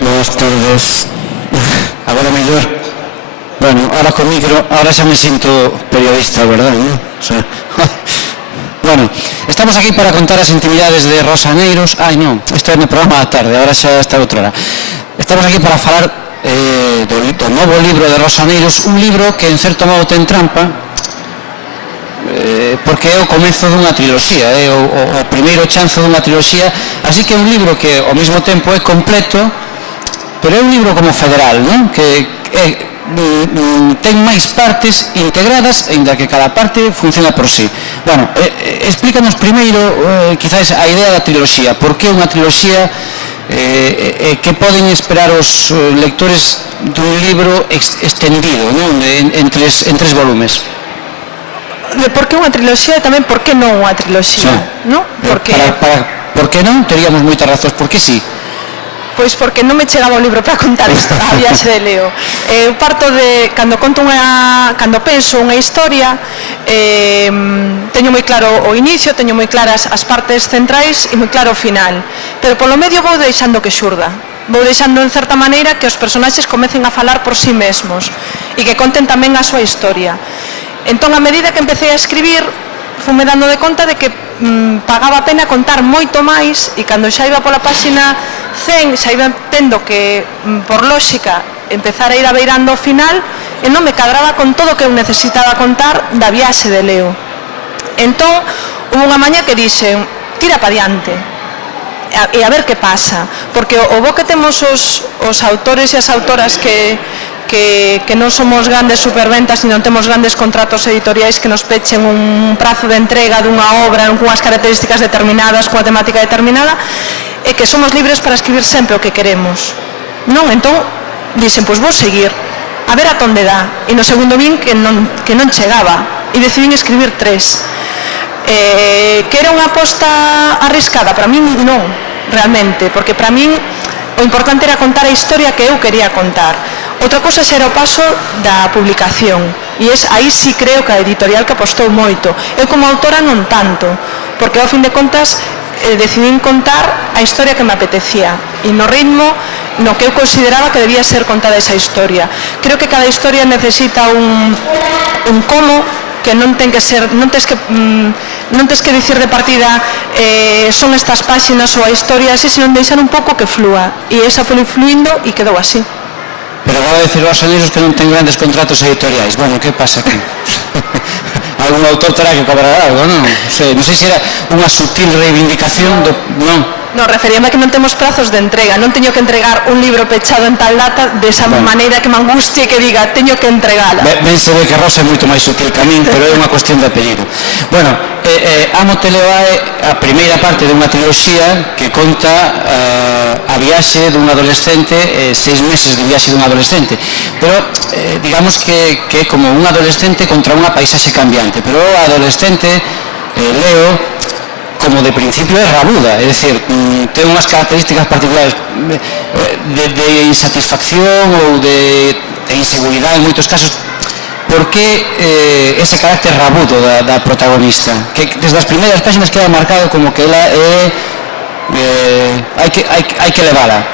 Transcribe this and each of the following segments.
Buenas tardes. Agora mellor. Bueno, ahora con micro, ahora xa me sinto periodista, verdad, ¿no? O sea, bueno, estamos aquí para contar as intimidades de Rosa Aneiros. Ai, non, isto é no programa da tarde, ahora xa está outra hora. Estamos aquí para falar do novo libro de Rosa Aneiros, un libro que en certo modo ten trampa, porque é o comezo dunha triloxía, é o primeiro chanzo dunha triloxía, así que é un libro que ao mesmo tempo é completo, pero é un libro como federal, non? Que ten máis partes integradas, ainda que cada parte funciona por sí. Bueno, explícanos primeiro, quizás, a idea da triloxía. Por que unha triloxía? Que poden esperar os lectores dun libro extendido, non? En tres volumes? Por que unha triloxía e tamén por que non unha triloxía, non? Por que non? Teríamos moitas razóns. Por que sí? Pois porque non me chegaba o libro para contar isto, a viaxe de Leo. Eu parto de, cando penso unha historia, teño moi claro o inicio, teño moi claras as partes centrais e moi claro o final. Pero polo medio vou deixando que xurda. Vou deixando en certa maneira que os personaxes comecen a falar por si mesmos e que conten tamén a súa historia. Entón, a medida que empecé a escribir, fume dando de conta de que pagaba a pena contar moito máis, e cando xa iba pola páxina 100 xa iba tendo que, por lógica, empezar a ir abeirando o final, e non me cadraba con todo o que eu necesitaba contar da viaxe de Leo. Entón, hubo unha mañá que dixen, tira pa diante e a ver que pasa, porque o bo que temos os autores e as autoras que non somos grandes superventas e non temos grandes contratos editoriais que nos pechen un prazo de entrega dunha obra con unhas características determinadas, cunha temática determinada, e que somos libres para escribir sempre o que queremos, non? Entón, dixen, pois vou seguir a ver a onde dá, e no segundo vin que non chegaba, e decidín escribir 3. Que era unha aposta arriscada? Para min non, realmente, porque para min o importante era contar a historia que eu quería contar. Outra cousa xa era o paso da publicación, e aí sí creo que a editorial que apostou moito. Eu como autora non tanto, porque ao fin de contas decidín contar a historia que me apetecía e no ritmo no que eu consideraba que debía ser contada esa historia. Creo que cada historia necesita un como que non ten que ser, non tes que dicir de partida son estas páxinas ou a historia así, senón deixar un pouco que flúa, e esa foi fluindo e quedou así. Pero agora decir aos Aneiros que non ten grandes contratos editoriais. Bueno, que pasa aquí? Algún autor terá que cobrar algo, non? Non sei se era unha sutil reivindicación do... Non? Non, referíame a que non temos prazos de entrega. Non teño que entregar un libro pechado en tal data desa maneira que me angustie que diga teño que entregala. Ben se ve que Rosa é moito máis sutil que a min, pero é unha cuestión de apellido. Bueno, Amo te leva a primeira parte dunha triloxía que conta a viaxe dun adolescente, 6 meses de viaxe dun adolescente, pero digamos que é como un adolescente contra unha paisaxe cambiante, pero o adolescente, Leo, como de principio é rabuda, é dicir, ten unhas características particulares de insatisfacción ou de inseguridade en moitos casos. Por que ese carácter rabudo da protagonista? Que desde as primeiras páxinas queda marcado como que ela hai que levala.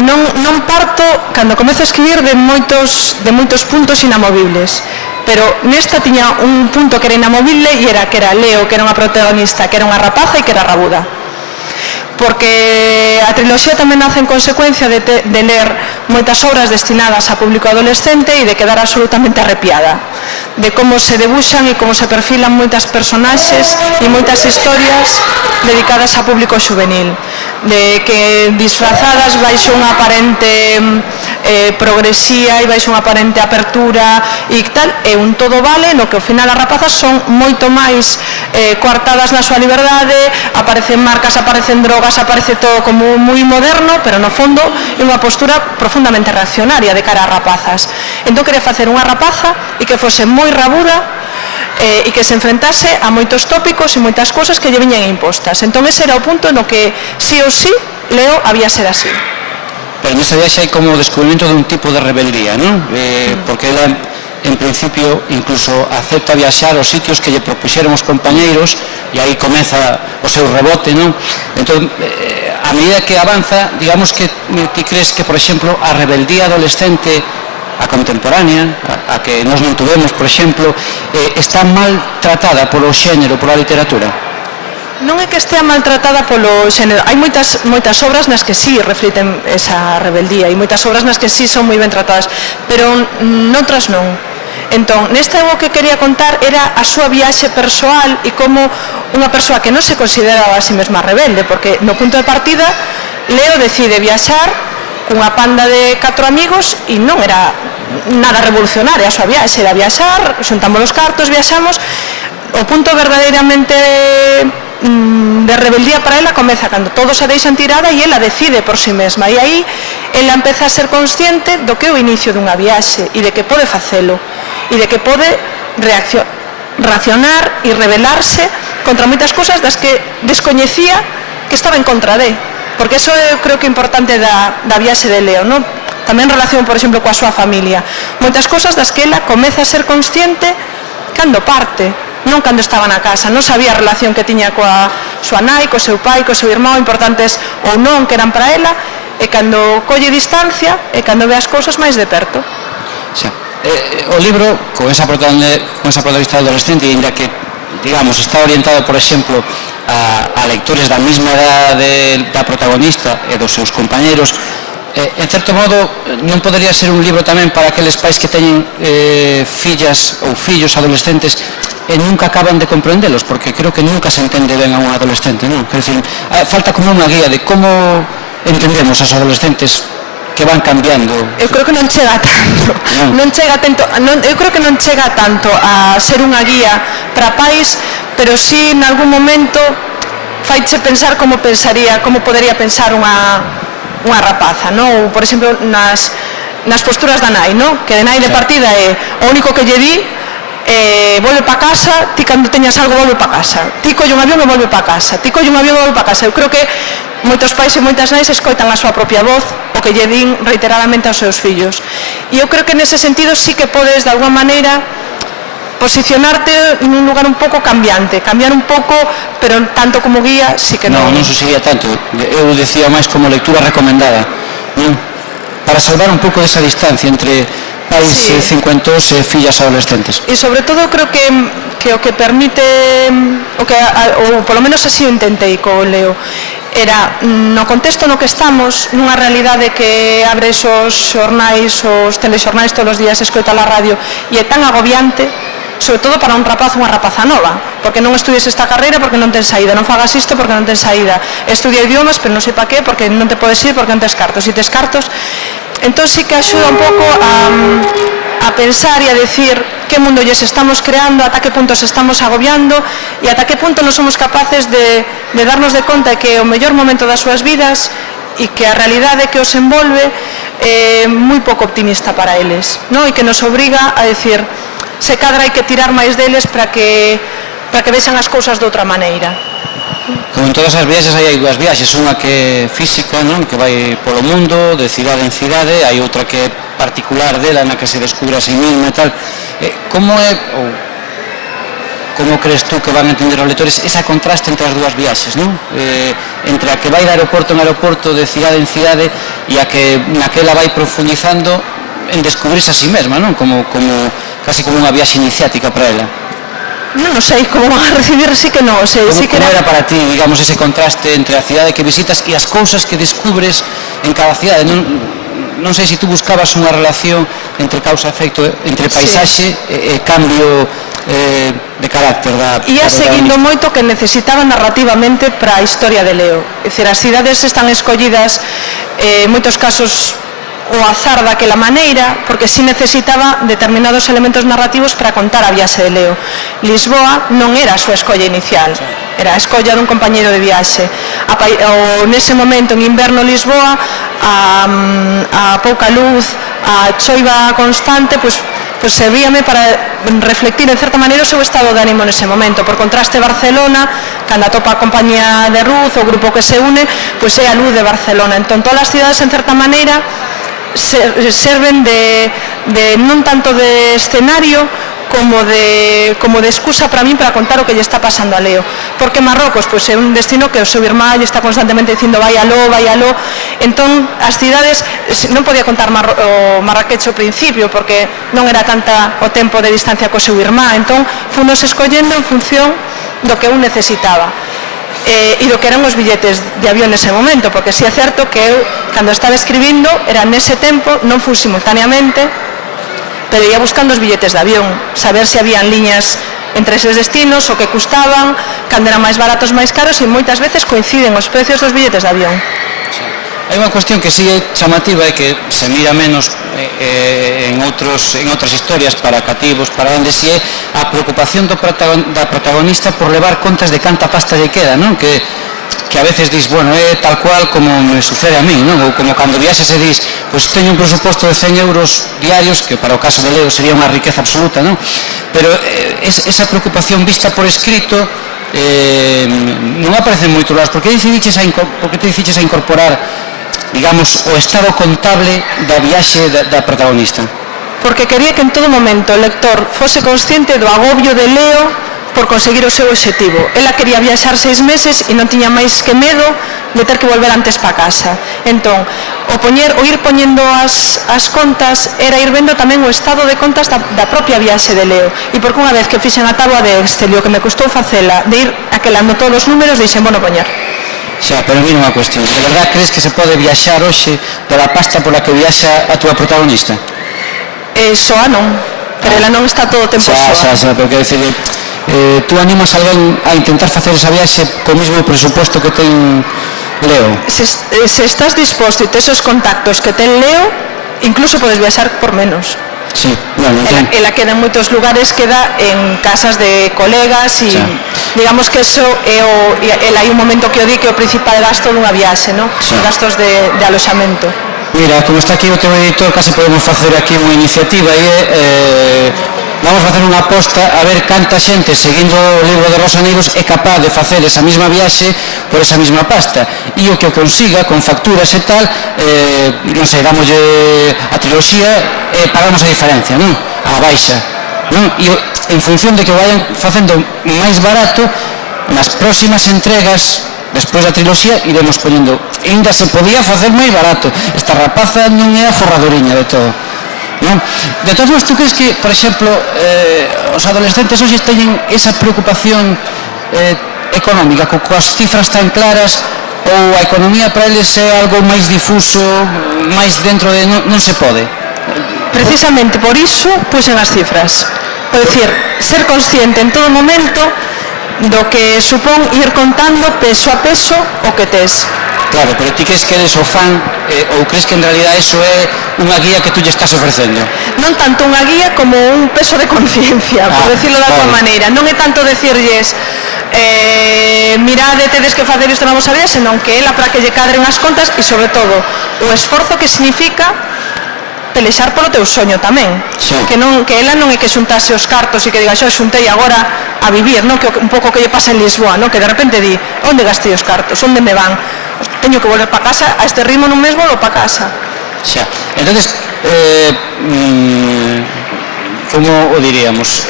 Non parto, cando comezo a escribir, de moitos puntos inamovibles, pero nesta tiña un punto que era inamovible e era que era Leo, que era unha protagonista, que era unha rapaza e que era rabuda. Porque a triloxía tamén nace en consecuencia de ler moitas obras destinadas a público adolescente e de quedar absolutamente arrepiada de como se debuxan e como se perfilan moitas personaxes e moitas historias dedicadas a público juvenil, de que disfrazadas baixo unha aparente progresía e baixo unha aparente apertura e tal, é un todo vale no que ao final as rapazas son moito máis coartadas na súa liberdade, aparecen marcas, aparecen drogas, aparece todo como moi moderno, pero no fondo é unha postura profundamente reaccionaria de cara ás rapazas. Entón quería facer unha rapaza e que fose moi rabuda e que se enfrentase a moitos tópicos e moitas cousas que lle viñan impostas. Entón ese era o punto no que sí ou sí Leo había ser así. Pero nesa viaxe hai como o descubrimento dun tipo de rebeldía, non? Porque ela en principio, incluso acepta viaxar aos sitios que lle propuxeron os compañeiros e aí comeza o seu rebote, non? Entón, a medida que avanza, digamos que ti crees que, por exemplo, a rebeldía adolescente, a contemporánea, a que nós non tuvemos, por exemplo, está mal tratada polo xénero, pola literatura? Non é que estea maltratada polo xénero. Hai moitas obras nas que sí refliten esa rebeldía e moitas obras nas que sí son moi ben tratadas, pero noutras non. Entón, neste o que quería contar era a súa viaxe persoal e como unha persoa que non se consideraba a si mesma rebelde, porque no punto de partida Leo decide viaxar cunha panda de 4 amigos e non era nada revolucionaria a súa viaxe, era viaxar, xuntamos os cartos, viaxamos. O punto verdadeiramente de rebeldía para ela comeza cando todos a deixan tirada e ela decide por si mesma, e aí ela empeza a ser consciente do que é o inicio dunha viaxe e de que pode facelo e de que pode reaccionar e rebelarse contra moitas cousas das que descoñecía que estaba en contra de, porque eso eu creo que é importante da viaxe de Leo, non? Tamén en relación, por exemplo, coa súa familia, moitas cousas das que ela comeza a ser consciente cando parte, non cando estaba na casa, non sabía a relación que tiña coa súa nai, co seu pai, co seu irmão, importantes ou non que eran para ela, e cando colle distancia e cando ve as cousas máis de perto. Xa. O libro, con esa protagonista adolescente, ainda que, digamos, está orientado, por exemplo, a lectores da mesma edade da protagonista e dos seus compañeros, en certo modo, non podería ser un libro tamén para aqueles pais que teñen fillas ou fillos adolescentes e nunca acaban de comprendelos, porque creo que nunca se entende ben a un adolescente, non? Quer dizer, falta como unha guía de como entendemos as adolescentes que van cambiando. Eu creo que non chega tanto. Eu creo que non chega tanto a ser unha guía para pais, pero sí en algún momento faiche pensar como podería pensar unha rapaza, non? Ou, por exemplo, nas posturas da nai, non? Que de nai de partida é o único que lle di volve para casa, ti cando teñas algo volve para casa, ti colle un avión e volve para casa, ti colle un avión e volve para casa. Eu creo que moitos pais e moitas nais escoitan a súa propia voz, o que lle din reiteradamente aos seus fillos, e eu creo que nese sentido sí que podes de alguma maneira posicionarte nun lugar un pouco cambiante, cambiar un pouco, pero tanto como guía sí que non. Non se seguía tanto, eu decía máis como lectura recomendada, non? Para salvar un pouco desa distancia entre pais cincuentos e fillas adolescentes. E sobre todo creo que o que permite, ou polo menos así o intentei co Leo, era no contexto no que estamos, nunha realidade que abres os xornais, os telexornais todos os días, escoita a radio, e é tan agobiante, sobre todo para un rapaz ou unha rapaza nova, porque non estudies esta carreira porque non ten saída, non fagas isto porque non ten saída, estudia idiomas pero non sei para qué, porque non te podes ir porque non tes cartos, e tes cartos. Entón sí que axuda un pouco a pensar e a decir que mundo lles estamos creando, ata que punto se estamos agobiando e ata que punto non somos capaces de darnos de conta que o mellor momento das súas vidas e que a realidade que os envolve é moi pouco optimista para eles, non? E que nos obriga a decir se cadra hai que tirar máis deles para que vexan as cousas de outra maneira. Como en todas as viaxes hai dúas viaxes, unha que é física, non? Que vai polo mundo, de cidade en cidade, hai outra que é particular dela, na que se descubre a si mesma e tal. Como é, ou como crees tú que van a entender os lectores esa contraste entre as dúas viaxes, non? Entre a que vai de aeroporto en aeroporto, de cidade en cidade, e a que naquela vai profundizando en descubrirse a si mesma, non? Casi como unha viaxe iniciática para ela. Non sei como van a recibir, sí que non. Como era para ti, digamos, ese contraste entre a cidade que visitas e as cousas que descubres en cada cidade? Non sei se tú buscabas unha relación entre causa e efecto, entre paisaxe e cambio de carácter da... Ia seguindo moito que necesitaba narrativamente para a historia de Leo. É dicir, as cidades están escollidas en moitos casos o azar daquela maneira, porque si necesitaba determinados elementos narrativos para contar a viaxe de Leo. Lisboa non era a súa escolla inicial, era a escolla dun compañeiro de viaxe. Nese momento, en inverno, Lisboa, a pouca luz, a choiva constante, pois servíame para reflectir en certa maneira o seu estado de ánimo nese momento. Por contraste, Barcelona, cando atopa a compañía de Ruz, o grupo que se une, pois é a luz de Barcelona. Entón, todas as cidades, en certa maneira, serven de non tanto de escenario como de excusa para min para contar o que lle está pasando a Leo, porque Marrocos pois é un destino que o seu irmán lle está constantemente dicindo vai aló, entón as cidades non podía contar o Marrakech ao principio porque non era tanta o tempo de distancia co seu irmán, entón funos escollendo en función do que eu necesitaba e do que eran os billetes de avión nese momento, porque si é certo que eu cando estaba escribindo era nese tempo, non fui simultaneamente, pero ia buscando os billetes de avión, saber se habían liñas entre eses destinos, o que custaban, cando eran máis baratos, máis caros, e moitas veces coinciden os precios dos billetes de avión. Hai unha cuestión que sí é chamativa e que se mira menos en outras historias para cativos, para onde si é a preocupación da protagonista por levar contas de canta pasta lle queda, non? Que a veces dis, bueno, é tal cual como me sucede a mí, non? Ou como cando viaxes e dis, pois teño un presuposto de 100 euros diarios, que para o caso de Leo sería unha riqueza absoluta, non? Pero esa preocupación vista por escrito non aparece en moitos lados. Por que te diciches a incorporar, digamos, o estado contable da viaxe da protagonista? Porque quería que en todo momento o lector fose consciente do agobio de Leo por conseguir o seu obxectivo. Ela quería viaxar 6 meses e non tiña máis que medo de ter que volver antes para casa. Entón, o ir poñendo as contas era ir vendo tamén o estado de contas da propia viaxe de Leo. E porque unha vez que fixen a táboa de Excel e o que me custou facela, de ir aquelando todos os números, deixen, bueno, poñer. Xa, pero mira unha cuestión. De verdad crees que se pode viaxar hoxe pola pasta pola que viaxa a túa protagonista? Soa non, pero ela non está todo o tempo soa. Xa, pero quero dicir, tú animas a alguén a intentar facer esa viaxe co mesmo presuposto que ten Leo? Se estás disposto e tes os contactos que ten Leo, incluso podes viaxar por menos. Sí, bueno, ela queda en moitos lugares, queda en casas de colegas e digamos que eso é ela hai un momento que o di que o principal gasto dunha viaxe, non? Gastos de aloxamento. Mira, como está aquí o teu editor, casi podemos facer aquí unha iniciativa e vamos a facer unha aposta a ver canta xente seguindo o libro de Rosa Negros é capaz de facer esa mesma viaxe por esa mesma pasta, e o que o consiga con facturas e tal, non sei, damoslle a triloxía e pagamos a diferencia, non? A baixa, non? E en función de que vayan facendo máis barato, nas próximas entregas despois da triloxía iremos poñendo, ainda se podía facer máis barato, esta rapaza non é a forradoriña de todo. Non? De todas formas, tú crees que, por exemplo, os adolescentes hoxe teñen esa preocupación económica, coas cifras tan claras, ou a economía para eles é algo máis difuso, máis dentro de non se pode? Precisamente por iso puxen as cifras. É dicir, ser consciente en todo momento do que supón ir contando peso a peso o que tes. Claro, pero ti crees que eres o fan ou crees que en realidad eso é unha guía que tú lle estás ofrecendo? Non tanto unha guía como un peso de conciencia, por decirlo de alguma maneira. Non é tanto decirlles mirade, tedes que facer isto na vosa vida, senón que ela para que lle cadren as contas e sobre todo o esforzo que significa pelexar polo teu soño tamén. Que ela non é que xuntase os cartos e que diga, xo xuntei agora a vivir, non? Que un pouco que lle pasa en Lisboa, non? Que de repente di, onde gastei os cartos, onde me van? Teño que volver para casa, a este ritmo non mesmo volvo para casa. Xa, entonces como o diríamos?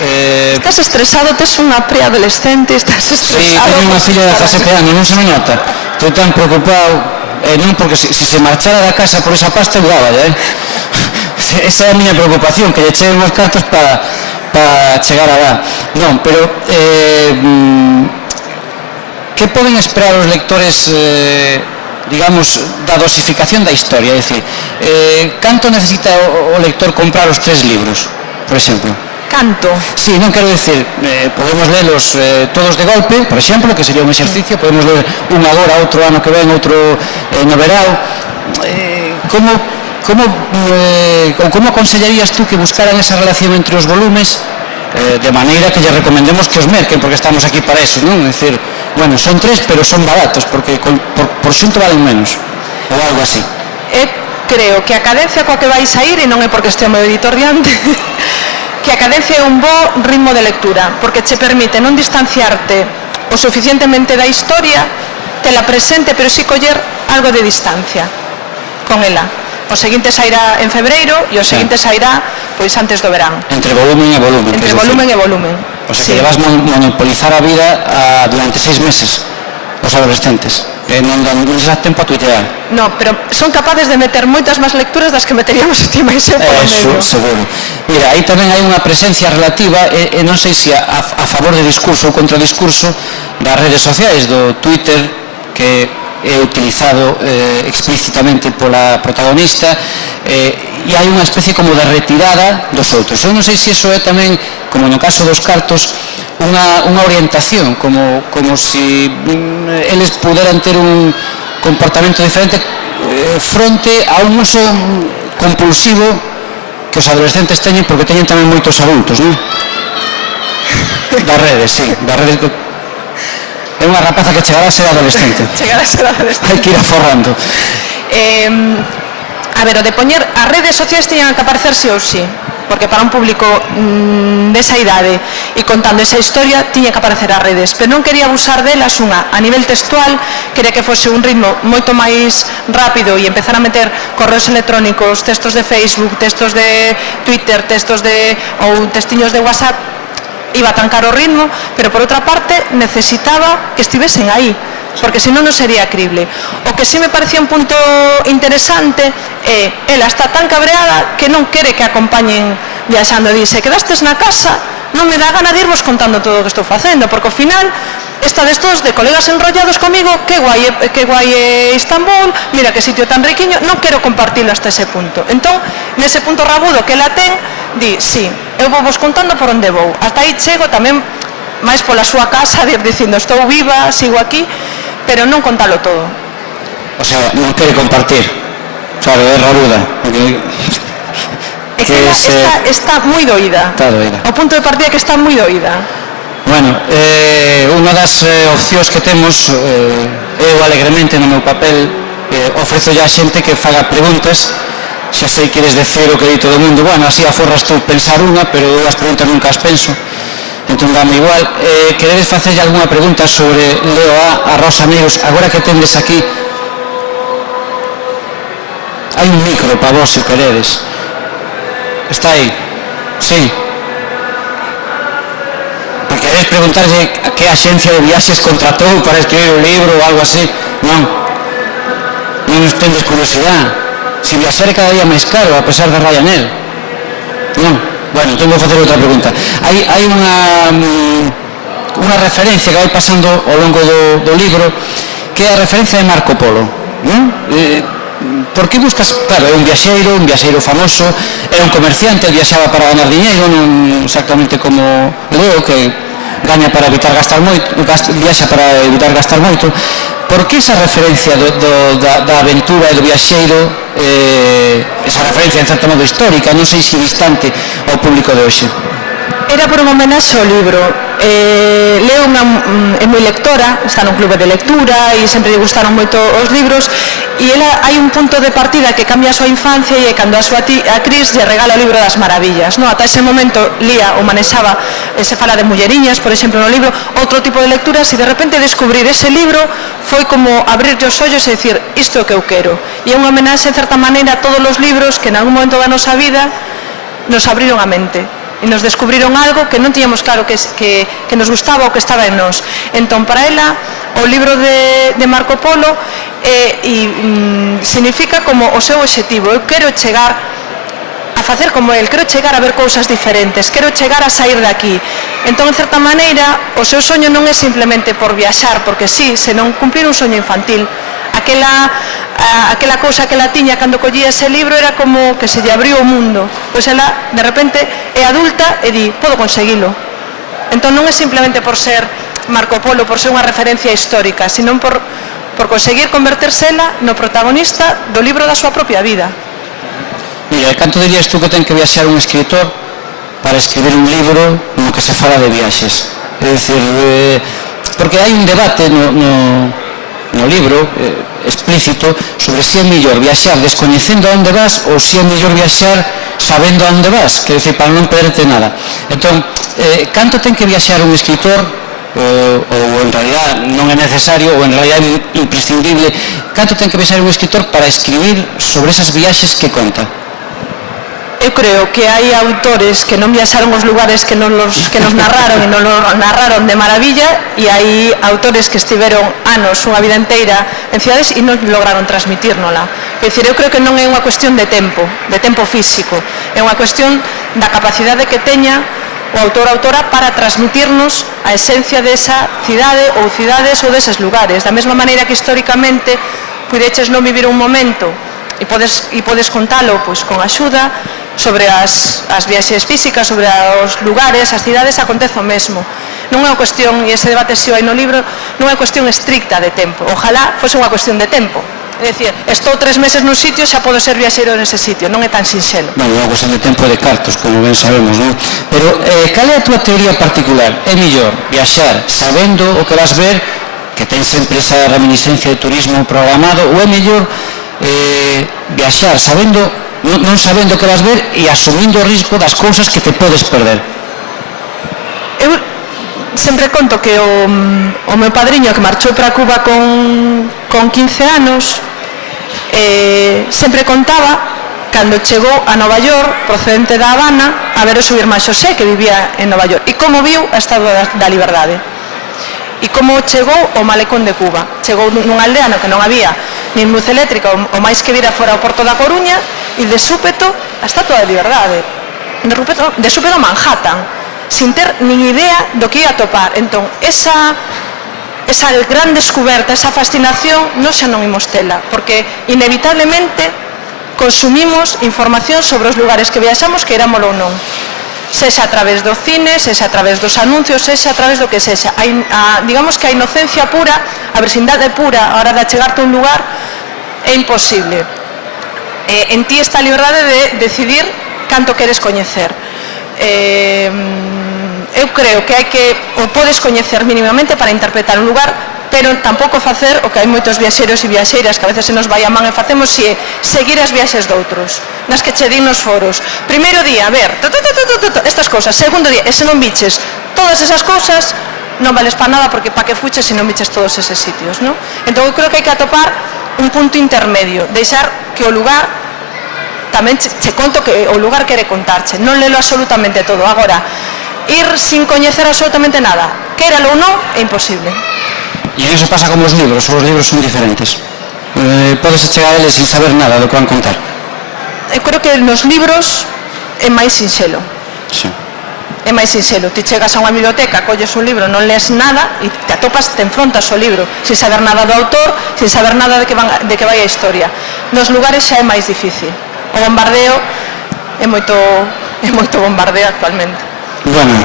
Estás estresado, tes unha preadolescente, estás estresado. Sí, teño unha filla de 17 anos, non se me nota. Estou tan preocupado, non, porque se marchara da casa por esa pasta, dáballa, esa é a miña preocupación, que lle cheguen os cartos para chegar a dar. Non, pero que poden esperar os lectores, digamos, da dosificación da historia? É dicir, canto necesita o lector comprar os 3 libros, por exemplo? Canto? Sí, non quero dicir, podemos lelos todos de golpe, por exemplo, que sería un exercicio, podemos ler un agora, outro ano que ven, outro no verao. Como aconsellarías tú que buscaran esa relación entre os volumes de maneira que lle recomendemos que os merquen, porque estamos aquí para eso, non? É dicir, bueno, son 3, pero son baratos, porque por xunto valen menos, ou algo así. Creo que a cadencia coa que vais a ir, e non é porque este é o meu editor diante, que a cadencia é un bo ritmo de lectura, porque che permite non distanciarte o suficientemente da historia, te la presente, pero sí coller algo de distancia con ela. O seguinte sairá en febreiro e o seguinte sairá pois antes do verán. Entre volumen e volumen. Entre volumen e volumen. O sea que vas monopolizar a vida durante 6 meses os adolescentes. Non les dá tempo a tuitear. No, pero son capaces de meter moitas máis lecturas das que meteríamos ti máis polo medio. Seguro. Mira, aí tamén hai unha presencia relativa, non sei se a favor de discurso ou contra discurso das redes sociais, do Twitter, que é utilizado explícitamente pola protagonista, e hai unha especie como de retirada dos outros. Eu non sei se iso é tamén, como no caso dos cartos, unha orientación, como si eles puderan ter un comportamento diferente fronte a un uso compulsivo que os adolescentes teñen, porque teñen tamén moitos adultos, non? Das redes, sí, das redes. É unha rapaza que chegará a ser adolescente. Chegará a ser adolescente. Hai que ir aforrando. A ver, o de poñer as redes sociais teñan que aparecer sí ou sí, porque para un público desa idade e contando esa historia tiña que aparecer as redes, pero non quería abusar delas. A nivel textual quería que fose un ritmo moito máis rápido e empezar a meter correos electrónicos, textos de Facebook, textos de Twitter, ou testiños de WhatsApp. Iba a tancar o ritmo, pero por outra parte necesitaba que estivesen aí, porque senón non sería crible. O que sí me parecía un punto interesante é ela está tan cabreada que non quere que acompañen viaxando. Dice, quedastes na casa, non me dá gana de irvos contando todo o que estou facendo, porque ao final estades todos de colegas enrollados comigo, que guai é Istambul, mira que sitio tan riquiño, non quero compartilo hasta ese punto. Entón, nese punto rabudo que ela ten, di, sí, eu vou vos contando por onde vou. Hasta aí chego tamén máis pola súa casa, dicindo, estou viva, sigo aquí, pero non contalo todo. O sea, non quere compartir. Claro, é rabuda. É que ela está moi doída. Está doída. O punto de partida é que está moi doída. Bueno, unha das opcións que temos, eu alegremente no meu papel ofrezo ya a xente que faga preguntas. Xa sei que queres decir o que di todo o mundo, bueno, así aforras tú pensar unha, pero eu as preguntas nunca as penso, entón dame igual. Queredes facerlle algunha pregunta sobre Leo A Rosa Negros, agora que tendes aquí? Hai un micro para vos, se queredes. Está aí? Sí. Queredes preguntarlle a que axencia de viaxes contratou para escribir un libro ou algo así? Non. Non nos tendes curiosidade. Si viaxar é cada día máis caro, a pesar de Ryanair. Non? Bueno, entón vou facer outra pregunta. Hai unha referencia que vai pasando ao longo do libro, que é a referencia de Marco Polo. Por que buscas? Claro, é un viaxeiro famoso, era un comerciante, viaxaba para ganar diñeiro, non exactamente como Leo, que gaña para evitar gastar moito, viaxa para evitar gastar moito. Por que esa referencia da aventura e do viaxeiro, esa referencia en certo modo histórica, non sei se distante ao público de hoxe? Era por un homenaxe ao libro. Leo é moi lectora, está nun clube de lectura e sempre lle gustaron moito os libros, e ela hai un punto de partida que cambia a súa infancia e é cando a súa a Cris lle regala o libro das maravillas, no? Ata ese momento lía ou manexaba, se fala de mulleriñas, por exemplo, no libro, outro tipo de lecturas, e de repente descubrir ese libro foi como abrirlle os ollos e dicir, isto é o que eu quero. E é unha homenaxe, en certa maneira, a todos os libros que en algún momento da nosa vida nos abriron a mente e nos descubriron algo que non tiñamos claro que nos gustaba ou que estaba en nós. Entón, para ela, o libro de Marco Polo significa como o seu obxectivo. Eu quero chegar a facer como el, quero chegar a ver cousas diferentes, quero chegar a sair de aquí. Entón, en certa maneira, o seu soño non é simplemente por viaxar, porque sí, senón cumplir un soño infantil. Aquela cousa que ela tiña cando collía ese libro era como que se lle abriu o mundo. Pois ela, de repente, é adulta e di, podo conseguilo. Entón non é simplemente por ser Marco Polo, por ser unha referencia histórica, senón por conseguir converterse ela no protagonista do libro da súa propia vida. Mira, canto dirías tú que ten que viaxar un escritor para escribir un libro no que se fala de viaxes? É dicir, porque hai un debate no libro explícito sobre se é mellor viaxar descoñecendo a onde vas ou se é mellor viaxar sabendo a onde vas, quer dizer, para non perderte nada. Entón, canto ten que viaxar un escritor ou en realidad non é necesario ou en realidad é imprescindible. Canto ten que pensar un escritor para escribir sobre esas viaxes que conta? Eu creo que hai autores que non viaxaron os lugares que nos narraron e non nos narraron de maravilla, e hai autores que estiveron anos, unha vida inteira en cidades e non lograron transmitírnola. É dicir, eu creo que non é unha cuestión de tempo físico, é unha cuestión da capacidade que teña o autor ou autora para transmitirnos a esencia desa cidade ou cidades ou deses lugares. Da mesma maneira que históricamente pudeches non vivir un momento e podes contalo pois, con axuda sobre as viaxes físicas, sobre os lugares, as cidades, acontece o mesmo. Non é unha cuestión, e ese debate se o hai no libro, non é unha cuestión estricta de tempo. Ojalá fose unha cuestión de tempo. É dicir, estou 3 meses nun sitio, xa podo ser viaxeiro nese sitio, non é tan sinxelo. Non, é unha cuestión de tempo de cartos, como ben sabemos, non? Pero, cal é a túa teoría particular? É mellor viaxar sabendo o que vas ver, que ten sempre esa reminiscencia de turismo programado, ou é mellor viaxar sabendo, non sabendo o que vas ver e asumindo o risco das cousas que te podes perder? Eu sempre conto que o meu padriño que marchou para Cuba con 15 anos sempre contaba cando chegou a Nova York procedente da Habana a ver o seu irmán Xosé que vivía en Nova York e como viu a Estatua da Liberdade e como chegou ao malecón de Cuba. Chegou nunha aldea no que non había nin luz eléctrica, o máis que vira fora o Porto da Coruña, e de súpeto a Estatua da Liberdade, de súpeto Manhattan, sin ter nin idea do que ia a topar. Entón, esa gran descoberta, esa fascinación, non xa non imos tela, porque inevitablemente consumimos información sobre os lugares que viaxamos, que irámolo ou non. Sexa a través do cine, sexa a través dos anuncios, sexa a través do que sexa. Digamos que a inocencia pura, a virxindade pura a hora de achegarte a un lugar é imposible. En ti está a liberdade de decidir canto queres coñecer. Eu creo que hai que, o podes coñecer mínimamente para interpretar un lugar, pero tampouco facer o que hai moitos viaxeiros e viaxeiras que a veces se nos vai a man e facemos, si é seguir as viaxes doutros, nas que che din nos foros. Primeiro día, a ver, estas cousas. Segundo día, e se non biches todas esas cousas, non vales para nada, porque para que fuches se non biches todos eses sitios, non? Entón, eu creo que hai que atopar un punto intermedio, deixar que o lugar tamén che conto que o lugar quere contarche, non lelo absolutamente todo. Agora, ir sin coñecer absolutamente nada, quéralo ou non, é imposible. E iso pasa como os libros son diferentes. Podes chegar a eles sin saber nada do que van contar. Eu creo que nos libros é máis sinxelo. Sí. É máis sinxelo. Ti chegas a unha biblioteca, colles un libro, non lees nada e te atopas, te enfrontas ao libro sin saber nada do autor, sin saber nada de que vai a historia. Nos lugares xa é máis difícil. O bombardeo é moito bombardeo actualmente. Bueno,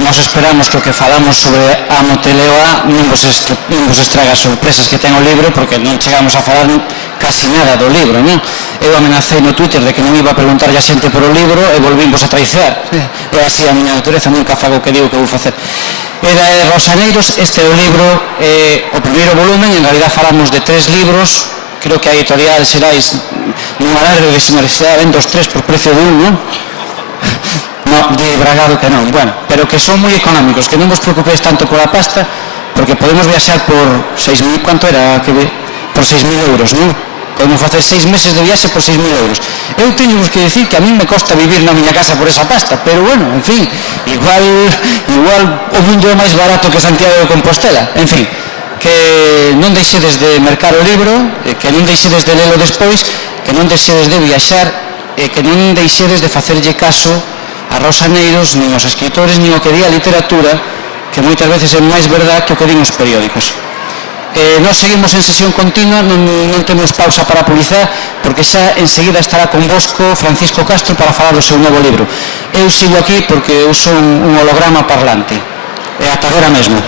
nos esperamos que o que falamos sobre Amo te leo a non vos estraga sorpresas que ten o libro, porque non chegamos a falar casi nada do libro, non? Eu amenacei no Twitter de que non iba a preguntarlle a xente por o libro e volvimos a traicear. É así a miña natureza, nunca fago o que digo que vou facer. Era Rosaneiros, este é o libro, o primeiro volumen, en realidad falamos de 3 libros, creo que a editorial Xerais nun alarde de generosidade vende os 3 por precio de un, non? No, de bragado que non, bueno, pero que son moi económicos, que non vos preocupeis tanto por a pasta, porque podemos viaxar por 6.000, ¿cuánto era? Por 6.000 euros, non? Podemos facer 6 meses de viaxe por 6.000 euros. Eu teño vos que dicir que a mí me costa vivir na miña casa por esa pasta, pero bueno, en fin, igual o mundo é máis barato que Santiago de Compostela, en fin, que non deixedes de mercar o libro, que non deixedes de lelo despois, que non deixedes de viaxar, e que non deixedes de facerlle caso a Rosaneiros, nin os escritores, nin o que di a literatura, que moitas veces é máis verdad que o que din os periódicos. Nós seguimos en sesión continua, non temos pausa para publicar, porque xa enseguida estará convosco Francisco Castro para falar do seu novo libro. Eu sigo aquí porque eu son un holograma parlante. E ata agora mesmo.